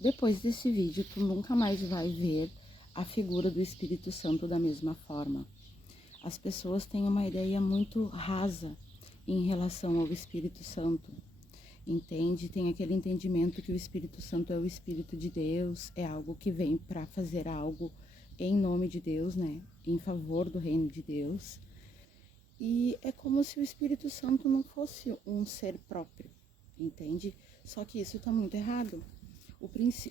depois desse vídeo, tu nunca mais vai ver a figura do Espírito Santo da mesma forma. As pessoas têm uma ideia muito rasa em relação ao Espírito Santo, entende? Tem aquele entendimento que o Espírito Santo é o Espírito de Deus, é algo que vem para fazer algo em nome de Deus, né? Em favor do reino de Deus. E é como se o Espírito Santo não fosse um ser próprio, entende? Só que isso está muito errado.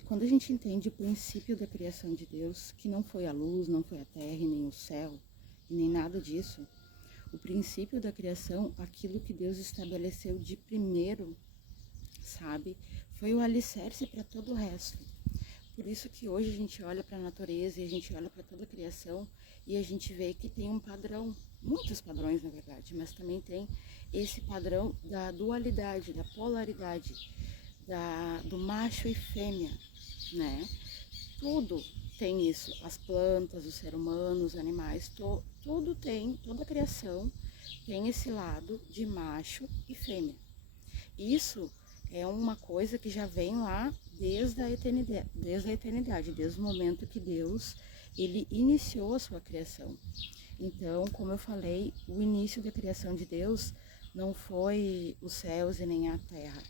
Quando a gente entende o princípio da criação de Deus, que não foi a luz, não foi a terra, nem o céu, e nem nada disso, o princípio da criação, aquilo que Deus estabeleceu de primeiro, sabe, foi o alicerce para todo o resto. Por isso que hoje a gente olha para a natureza e a gente olha para toda a criação e a gente vê que tem um padrão, muitos padrões na verdade, mas também tem esse padrão da dualidade, da polaridade, do macho e fêmea, né? Tudo tem isso, as plantas, o ser humano, os animais, tudo tem, toda a criação tem esse lado de macho e fêmea. Isso é uma coisa que já vem lá desde a eternidade, desde o momento que Deus ele iniciou a sua criação. Então, como eu falei, o início da criação de Deus não foi os céus e nem a terra.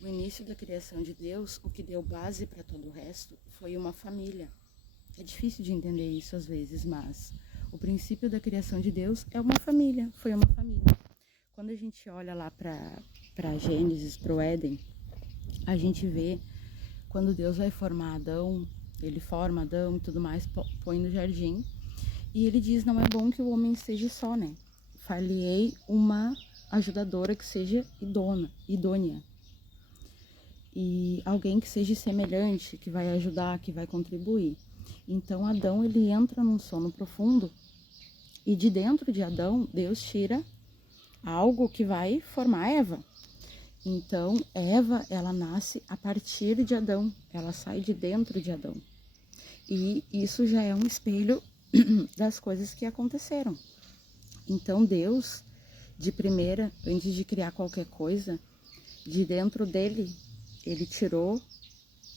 O início da criação de Deus, o que deu base para todo o resto, foi uma família. É difícil de entender isso às vezes, mas o princípio da criação de Deus é uma família, foi uma família. Quando a gente olha lá para Gênesis, para o Éden, a gente vê quando Deus vai formar Adão, ele forma Adão e tudo mais, põe no jardim, e ele diz, não é bom que o homem esteja só, né? Far-lhe-ei uma ajudadora que seja idônea. E alguém que seja semelhante, que vai ajudar, que vai contribuir. Então Adão, ele entra num sono profundo, e de dentro de Adão, Deus tira algo que vai formar Eva. Então, Eva, ela nasce a partir de Adão, ela sai de dentro de Adão. E isso já é um espelho das coisas que aconteceram. Então, Deus, de primeira, antes de criar qualquer coisa, de dentro dele, ele tirou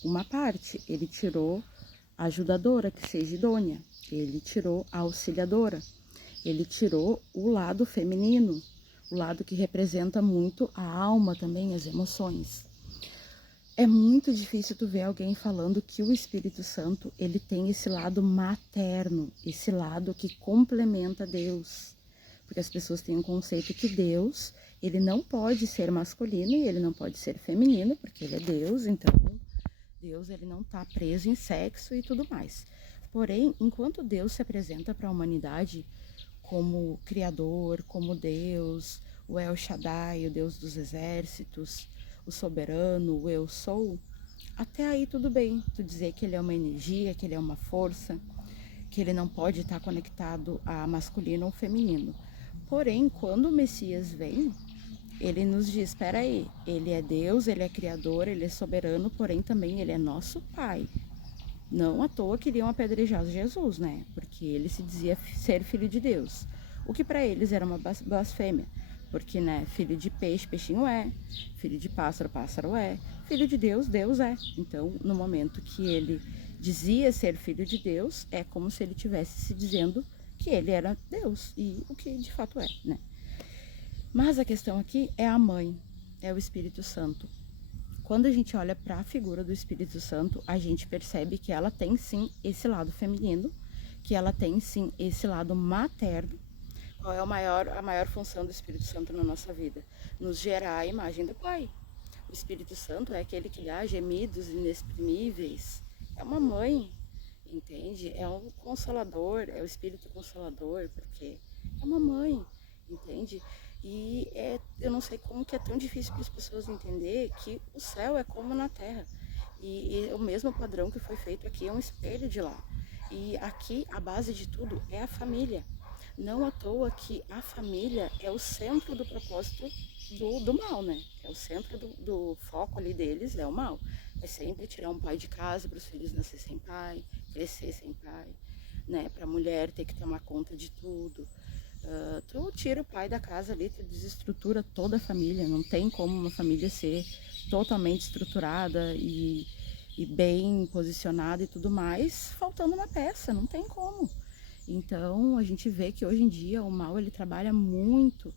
uma parte, ele tirou a ajudadora, que seja idônea, ele tirou a auxiliadora, ele tirou o lado feminino, o lado que representa muito a alma também, as emoções. É muito difícil tu ver alguém falando que o Espírito Santo, ele tem esse lado materno, esse lado que complementa Deus. Porque as pessoas têm um conceito que Deus, ele não pode ser masculino e ele não pode ser feminino, porque ele é Deus, então Deus ele não está preso em sexo e tudo mais. Porém, enquanto Deus se apresenta para a humanidade como Criador, como Deus, o El Shaddai, o Deus dos exércitos, o soberano, o Eu Sou, até aí tudo bem, tu dizer que ele é uma energia, que ele é uma força, que ele não pode estar conectado a masculino ou feminino. Porém, quando o Messias vem, ele nos diz, espera aí, ele é Deus, ele é Criador, ele é soberano, porém também ele é nosso Pai. Não à toa queriam apedrejar Jesus, né? Porque ele se dizia ser filho de Deus. O que para eles era uma blasfêmia. Porque, né, filho de peixe, peixinho é. Filho de pássaro, pássaro é. Filho de Deus, Deus é. Então, no momento que ele dizia ser filho de Deus, é como se ele estivesse se dizendo que ele era Deus. E o que de fato é, né? Mas a questão aqui é a mãe, é o Espírito Santo. Quando a gente olha para a figura do Espírito Santo, a gente percebe que ela tem sim esse lado feminino, que ela tem sim esse lado materno. Qual é a maior função do Espírito Santo na nossa vida? Nos gerar a imagem do Pai. O Espírito Santo é aquele que dá gemidos inexprimíveis. É uma mãe, entende? É um consolador, é o Espírito Consolador, porque é uma mãe, entende? E eu não sei como que é tão difícil para as pessoas entender que o céu é como na terra. E o mesmo padrão que foi feito aqui é um espelho de lá. E aqui a base de tudo é a família. Não à toa que a família é o centro do propósito do mal, né? É o centro do foco ali deles, é o mal. É sempre tirar um pai de casa para os filhos nascer sem pai, crescer sem pai, né? Para a mulher ter que tomar conta de tudo. Tu tira o pai da casa ali, tu desestrutura toda a família. Não tem como uma família ser totalmente estruturada e e bem posicionada e tudo mais, faltando uma peça, não tem como. Então a gente vê que hoje em dia o mal ele trabalha muito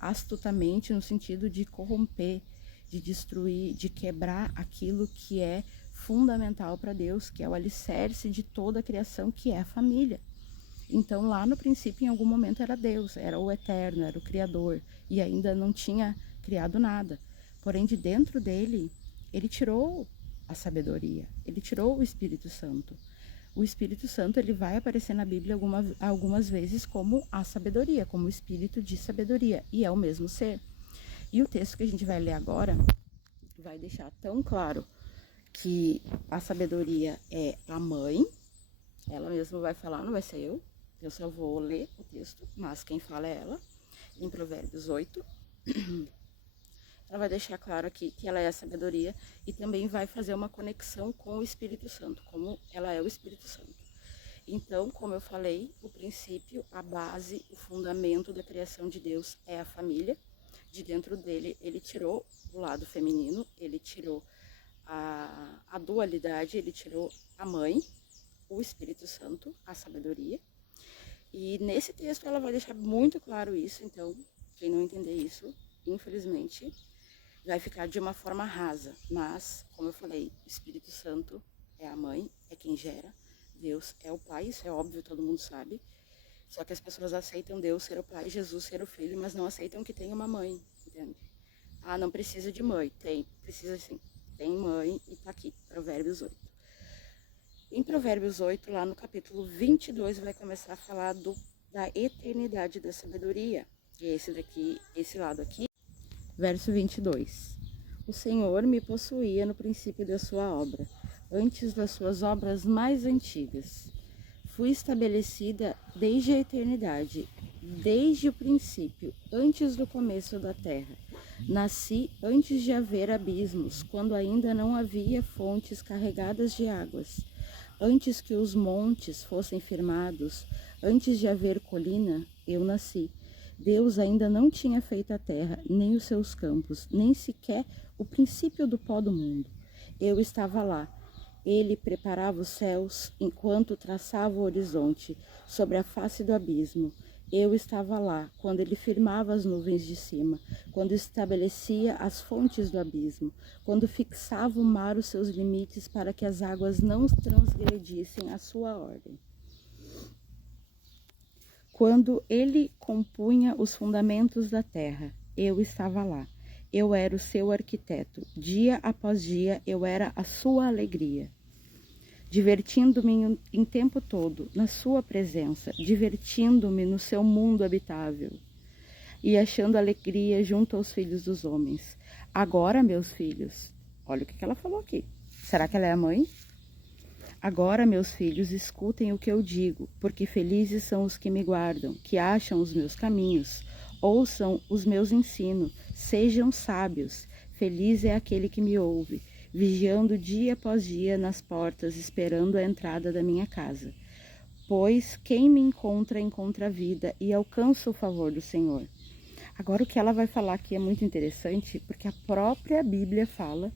astutamente no sentido de corromper, de destruir, de quebrar aquilo que é fundamental para Deus, que é o alicerce de toda a criação, que é a família. Então lá no princípio, em algum momento, era Deus, era o eterno, era o Criador, e ainda não tinha criado nada. Porém, de dentro dele, ele tirou a sabedoria, ele tirou o Espírito Santo. O Espírito Santo ele vai aparecer na Bíblia algumas vezes como a sabedoria, como o Espírito de sabedoria, e é o mesmo ser. E o texto que a gente vai ler agora vai deixar tão claro que a sabedoria é a mãe, ela mesma vai falar, não vai ser eu só vou ler o texto, mas quem fala é ela, em Provérbios 8. Ela vai deixar claro aqui que ela é a sabedoria e também vai fazer uma conexão com o Espírito Santo, como ela é o Espírito Santo. Então, como eu falei, o princípio, a base, o fundamento da criação de Deus é a família. De dentro dele, ele tirou o lado feminino, ele tirou a dualidade, ele tirou a mãe, o Espírito Santo, a sabedoria. E nesse texto ela vai deixar muito claro isso, então quem não entender isso, infelizmente, vai ficar de uma forma rasa. Mas, como eu falei, o Espírito Santo é a mãe, é quem gera, Deus é o pai, isso é óbvio, todo mundo sabe. Só que as pessoas aceitam Deus ser o pai, Jesus ser o filho, mas não aceitam que tem uma mãe, entende? Ah, não precisa de mãe, precisa sim, tem mãe e tá aqui, Provérbios 8. Em Provérbios 8, lá no capítulo 22, vai começar a falar da eternidade da sabedoria. E esse lado aqui, verso 22. O Senhor me possuía no princípio da sua obra, antes das suas obras mais antigas. Fui estabelecida desde a eternidade, desde o princípio, antes do começo da terra. Nasci antes de haver abismos, quando ainda não havia fontes carregadas de águas. Antes que os montes fossem firmados, antes de haver colina, eu nasci. Deus ainda não tinha feito a terra, nem os seus campos, nem sequer o princípio do pó do mundo. Eu estava lá. Ele preparava os céus enquanto traçava o horizonte sobre a face do abismo. Eu estava lá quando ele firmava as nuvens de cima, quando estabelecia as fontes do abismo, quando fixava o mar os seus limites para que as águas não transgredissem a sua ordem. Quando ele compunha os fundamentos da terra, eu estava lá. Eu era o seu arquiteto. Dia após dia, eu era a sua alegria. Divertindo-me em tempo todo na sua presença, divertindo-me no seu mundo habitável e achando alegria junto aos filhos dos homens. Agora, meus filhos, olha o que ela falou aqui. Será que ela é a mãe? Agora, meus filhos, escutem o que eu digo, porque felizes são os que me guardam, que acham os meus caminhos. Ouçam os meus ensinos, sejam sábios. Feliz é aquele que me ouve, vigiando dia após dia nas portas, esperando a entrada da minha casa. Pois quem me encontra, encontra a vida e alcança o favor do Senhor. Agora o que ela vai falar aqui é muito interessante, porque a própria Bíblia fala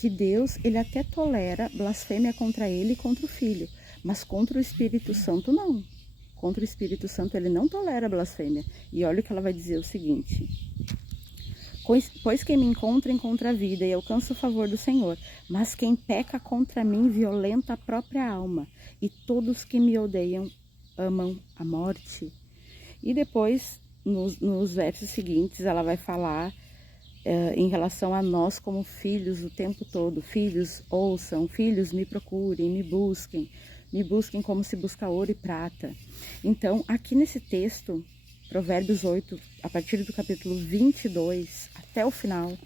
que Deus, ele até tolera blasfêmia contra ele e contra o Filho, mas contra o Espírito Santo não. Contra o Espírito Santo ele não tolera blasfêmia. E olha o que ela vai dizer o seguinte: pois quem me encontra, encontra a vida e alcança o favor do Senhor. Mas quem peca contra mim violenta a própria alma. E todos que me odeiam amam a morte. E depois, nos versos seguintes, ela vai falar em relação a nós como filhos o tempo todo. Filhos, ouçam, filhos, me procurem, me busquem como se busca ouro e prata. Então, aqui nesse texto, Provérbios 8, a partir do capítulo 22 até o final,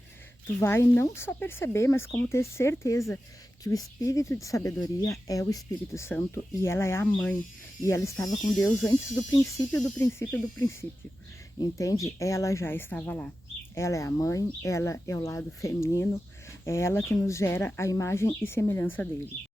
tu vai não só perceber, mas como ter certeza que o Espírito de sabedoria é o Espírito Santo e ela é a mãe. E ela estava com Deus antes do princípio do princípio do princípio. Entende? Ela já estava lá. Ela é a mãe, ela é o lado feminino, é ela que nos gera a imagem e semelhança dele.